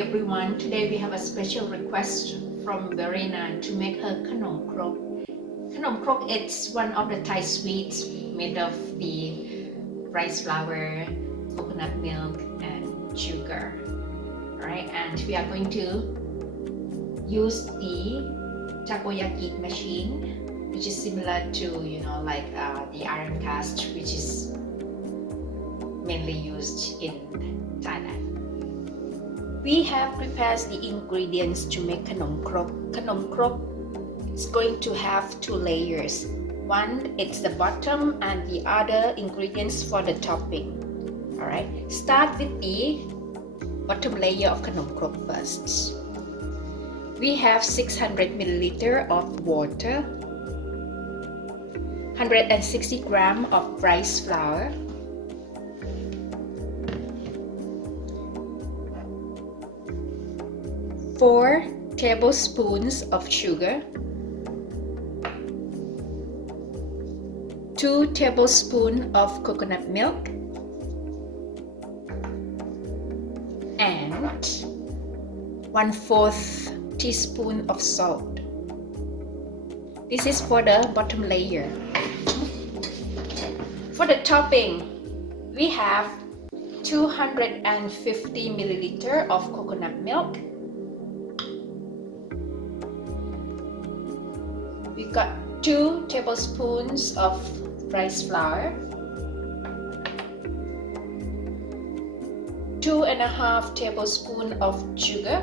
Everyone, today we have a special request from Verena to make her Kanom Krok. Kanom Krok is one of the Thai sweets made of the rice flour, coconut milk, and sugar. Alright, and we are going to use the Takoyaki machine, which is similar to the iron cast, which is mainly used in Thailand. We have prepared the ingredients to make Kanom Krok. Kanom Krok is going to have two layers. One is the bottom and the other ingredients for the topping. Alright, start with the bottom layer of Kanom Krok first. We have 600 milliliter of water, 160 gram of rice flour, 4 tablespoons of sugar, 2 tablespoons of coconut milk, and 1/4 teaspoon of salt. This is for the bottom layer. For the topping, we have 250 milliliter of coconut milk. We got 2 tablespoons of rice flour, 2.5 tablespoons of sugar,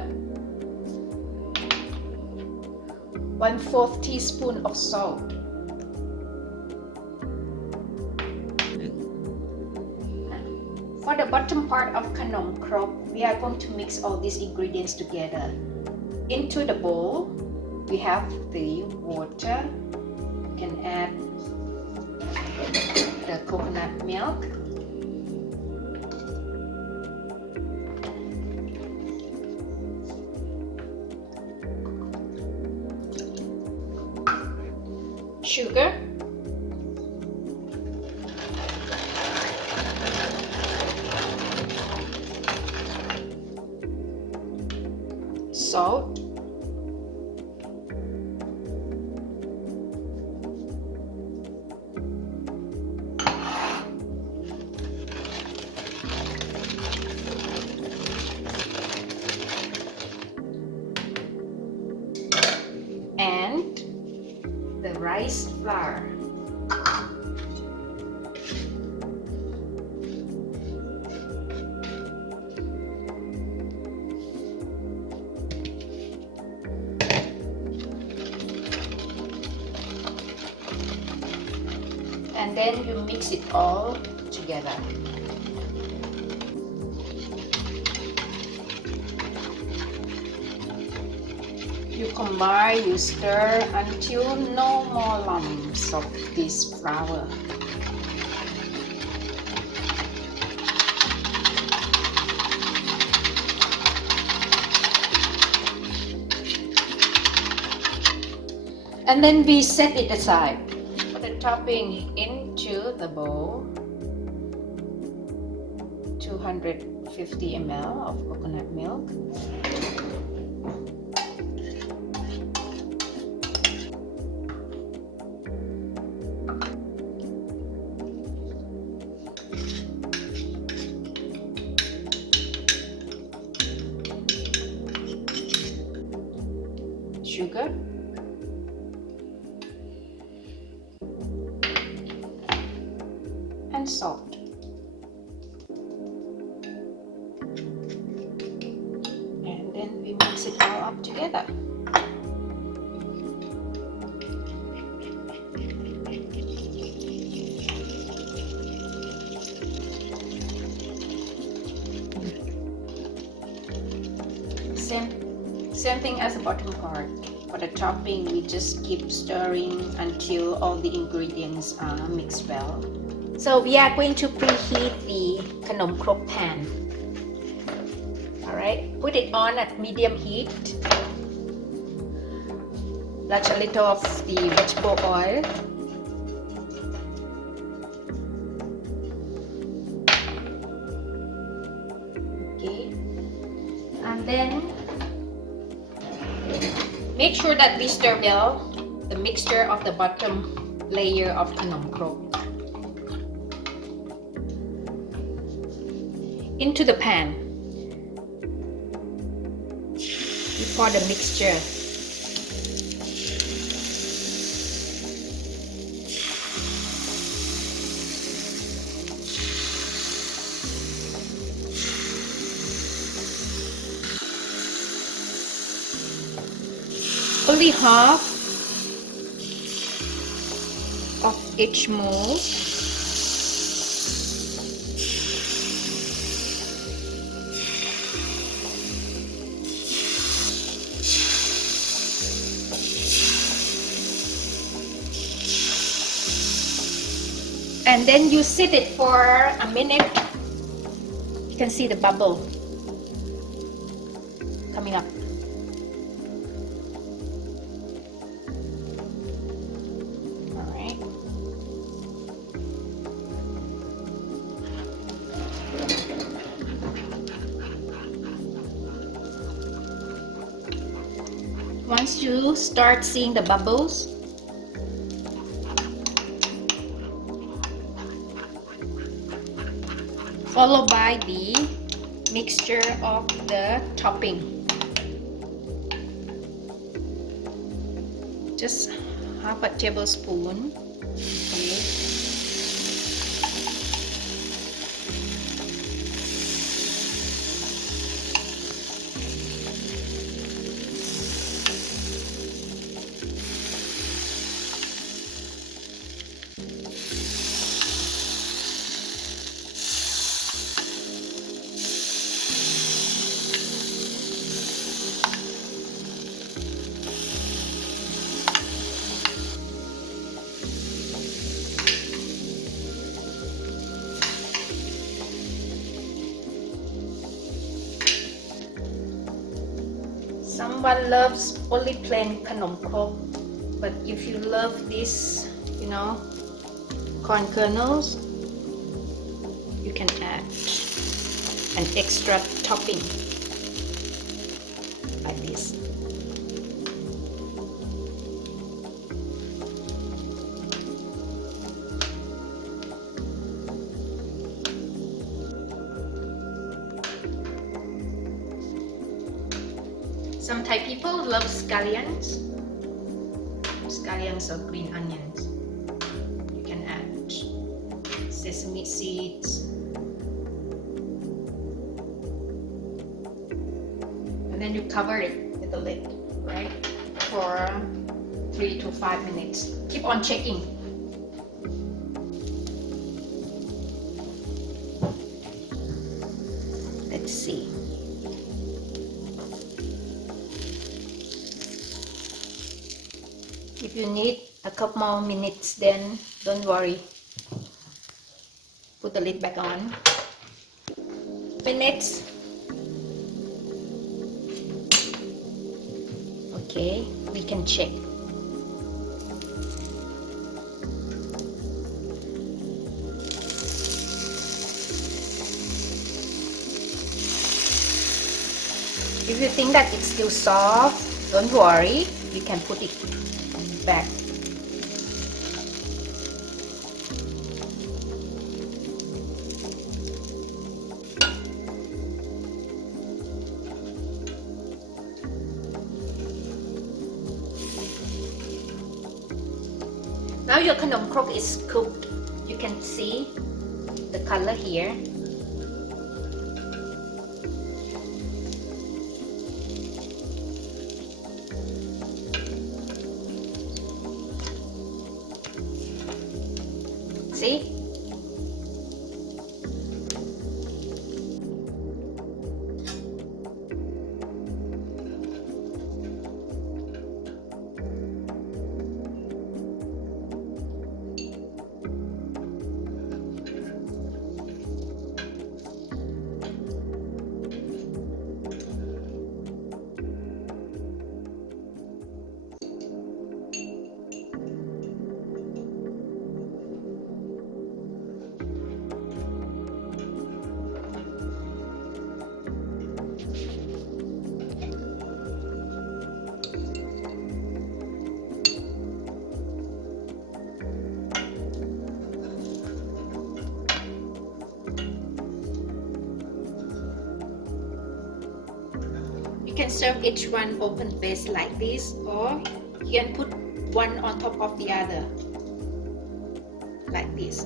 1/4 teaspoon of salt. For the bottom part of Kanom Krok, we are going to mix all these ingredients together. Into the bowl, we have the water. You can add the coconut milk, sugar, salt, and the rice flour. And then you mix it all together. You combine, you stir until no more lumps of this flour. And then we set it aside. Put the topping into the bowl. 250 ml of coconut milk. Sugar, and salt. And then we mix it all up together. Same thing as the bottom part. For the topping, we just keep stirring until all the ingredients are mixed well. So we are going to preheat the Kanom Krok pan. Alright, put it on at medium heat. Add a little of the vegetable oil. Okay. And then make sure that we stir well the mixture of the bottom layer of Kanom Krok into the pan. We pour the mixture. Only half of each mold. And then you sit it for a minute. You can see the bubble coming up. Once you start seeing the bubbles, followed by the mixture of the topping. Just half a tablespoon. Okay. Someone loves only plain Kanom Krok, but if you love this, corn kernels, you can add an extra topping like this. Some Thai people love scallions. Scallions or green onions. You can add sesame seeds. And then you cover it with the lid, right? For 3 to 5 minutes. Keep on checking. Let's see. If you need a couple more minutes, then don't worry. Put the lid back on. Minutes. Okay, we can check. If you think that it's still soft, don't worry. You can put it back. Now your Kanom Krok is cooked. You can see the color here. See? can serve each one open face like this, or you can put one on top of the other like this.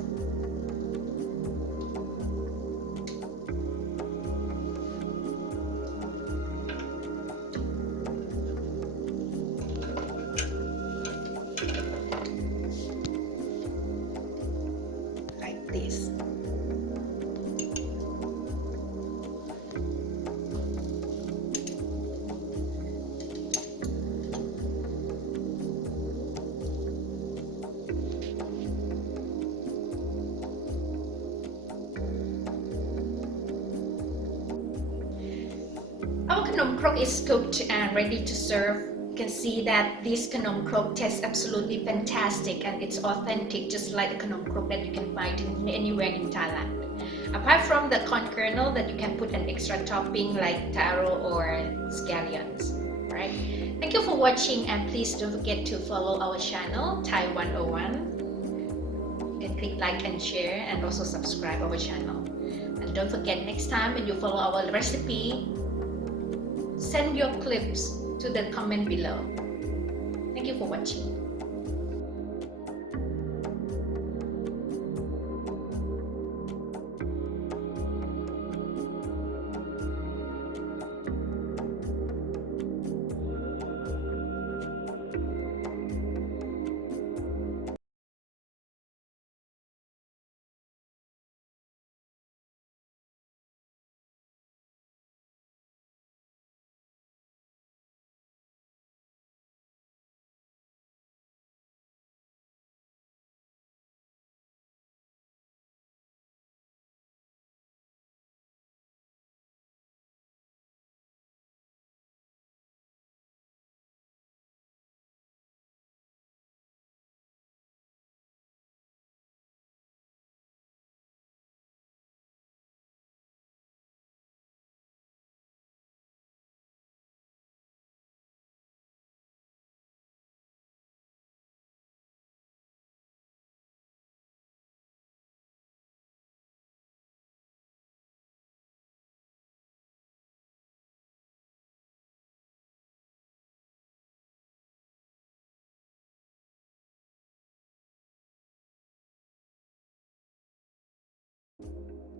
Like this. Our Kanom Krok is cooked and ready to serve. You can see that this Kanom Krok tastes absolutely fantastic and it's authentic, just like the Kanom Krok that you can find anywhere in Thailand. Apart from the corn kernel that you can put an extra topping like taro or scallions. Right? Thank you for watching, and please don't forget to follow our channel Thai 101. You can click like and share, and also subscribe our channel. And don't forget, next time when you follow our recipe, send your clips to the comment below. Thank you for watching.